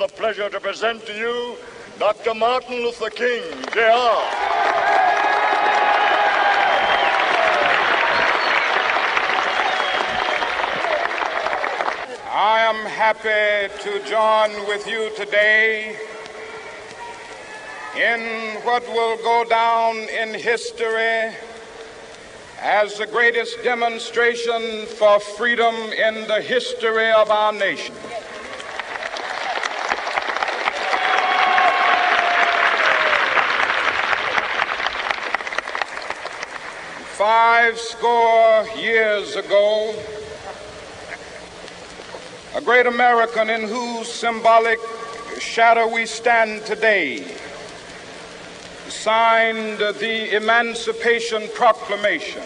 the pleasure to present to you Dr. Martin Luther King, Jr. I am happy to join with you today in what will go down in history as the greatest demonstration for freedom in the history of our nation. Five score years ago, a great American in whose symbolic shadow we stand today signed the Emancipation Proclamation.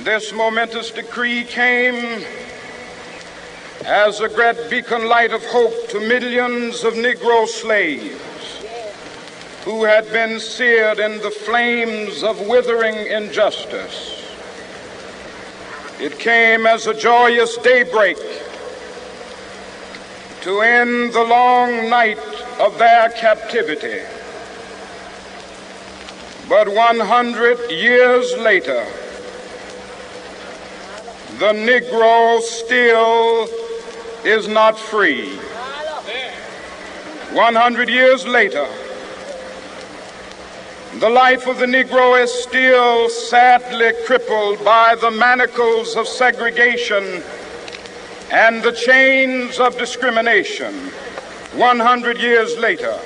This momentous decree came as a great beacon light of hope to millions of Negro slaves who had been seared in the flames of withering injustice. It came as a joyous daybreak to end the long night of their captivity. But 100 years later, the Negro still is not free. 100 years later, the life of the Negro is still sadly crippled by the manacles of segregation and the chains of discrimination. 100 years later,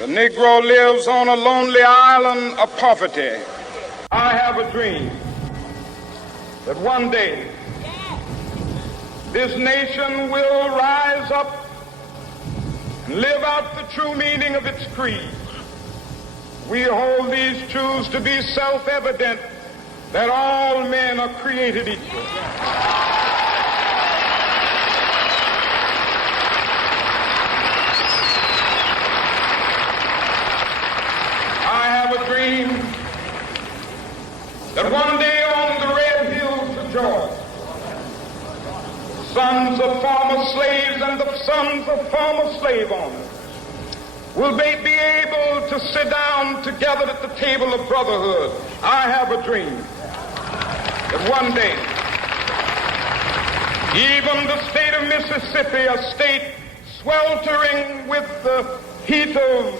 the Negro lives on a lonely island of poverty. I have a dream that one day this nation will rise up and live out the true meaning of its creed. We hold these truths to be self-evident, that all men are created equal. I have a dream that one day on the red hills of Georgia, sons of former slaves and the sons of former slave owners will they be able to sit down together at the table of brotherhood. I have a dream that one day, even the state of Mississippi, a state sweltering with the heat of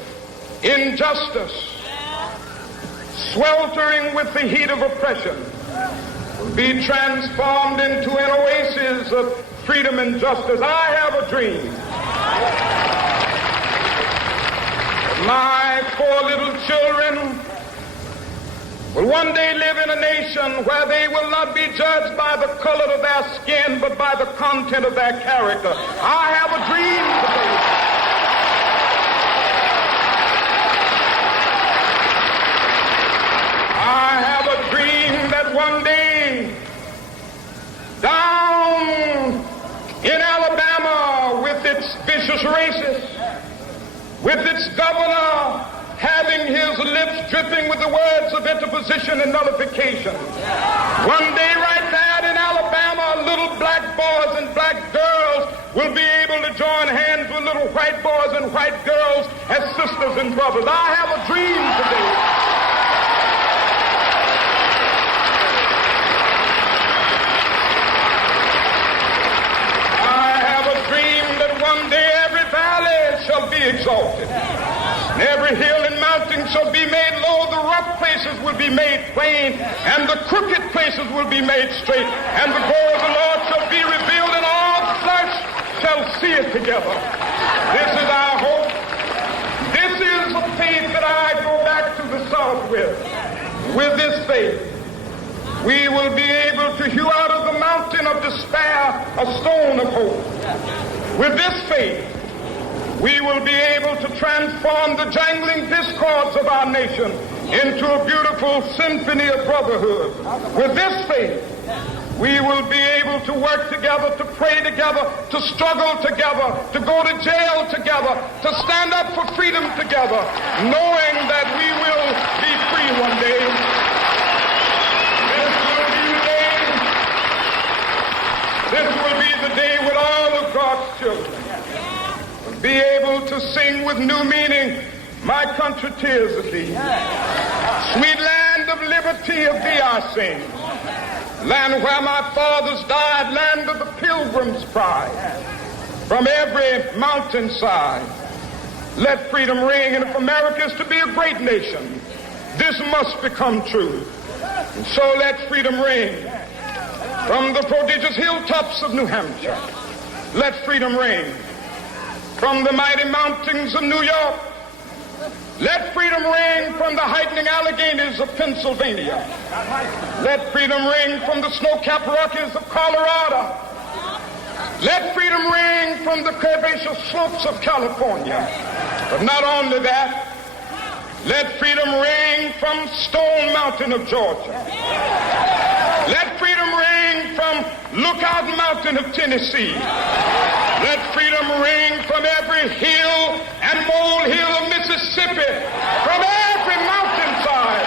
injustice, sweltering with the heat of oppression, will be transformed into an oasis of freedom and justice. I have a dream. My four little children will one day live in a nation where they will not be judged by the color of their skin, but by the content of their character. I have a dream today. I have a dream that one day, down in Alabama, with its vicious racists, with its governor having his lips dripping with the words of interposition and nullification. One day right there in Alabama, little black boys and black girls will be able to join hands with little white boys and white girls as sisters and brothers. I have a dream today. I have a dream that one day every valley shall be exalted, and every hill and mountain shall be made low. The rough places will be made plain, and the crooked places will be made straight, and the glory of the Lord shall be revealed, and all flesh shall see it together. This is our hope. This is the faith that I go back to the South with. With this faith, we will be able to hew out of the mountain of despair a stone of hope. With this faith, we will be able to transform the jangling discords of our nation into a beautiful symphony of brotherhood. With this faith, we will be able to work together, to pray together, to struggle together, to go to jail together, to stand up for freedom together, knowing that we will be free one day. This will be the day when all of to sing with new meaning, my country, tears of thee. Sweet land of liberty, of thee I sing. Land where my fathers died, land of the pilgrim's pride. From every mountainside, let freedom ring. And if America is to be a great nation, this must become true. And so let freedom ring. From the prodigious hilltops of New Hampshire, let freedom ring. From the mighty mountains of New York, let freedom ring. From the heightening Alleghenies of Pennsylvania, let freedom ring. From the snow-capped Rockies of Colorado, let freedom ring. From the curvaceous slopes of California. But not only that, let freedom ring from Stone Mountain of Georgia. Let freedom ring from Lookout Mountain of Tennessee. Let freedom ring from every hill and molehill of Mississippi, from every mountainside.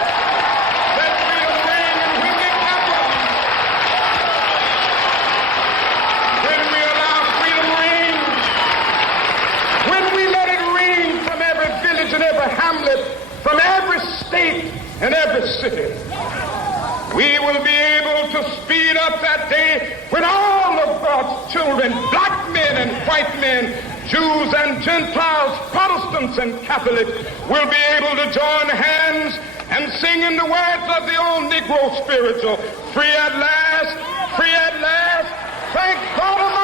Let freedom ring, and when it happens, when we allow freedom ring, when we let it ring from every village and every hamlet, from every state and every city, we will be able to speed up that day when all of God's children, black men and white men, Jews and Gentiles, Protestants and Catholics, will be able to join hands and sing in the words of the old Negro spiritual, free at last, thank God.